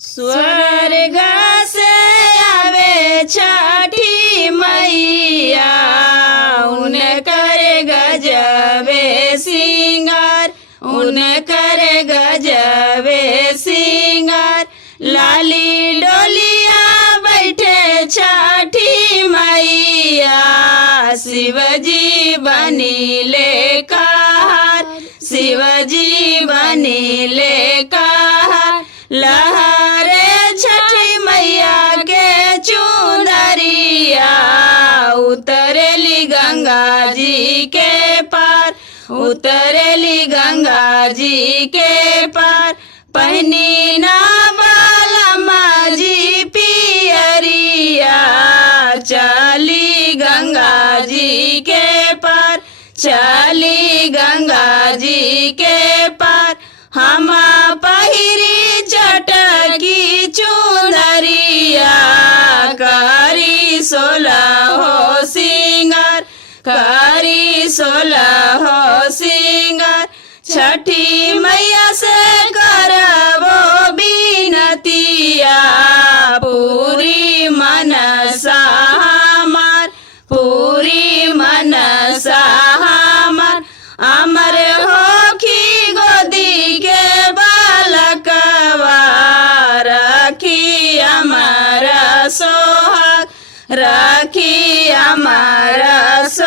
स्वर्ग से आवे छठी मैया, उनकर गजबे सिंगार, उनकर गजबे सिंगार। लाली डोलिया बैठे छठी मैया, शिवजी बनीले कहार, शिवजी बनीले कहार। लहरे छठी मैया के चुनरिया, उतरेली गंगा जी के पार, उतरेली गंगा जी के पार। पहनी ना बाला जी पियरिया, चली गंगा जी के पार, चली गंगा जी के पार। हम पहिरी चटकी चुनरिया, करी 16 सिंगार, करी 16 सिंगार। छठी मैया से करबो बिनतिया, पूरी मनसा हमार, पूरी मनसा हमार। अमर होखी गोदी के बालकवा, रखी अमर सोहाग, रखी अमर सोहाग।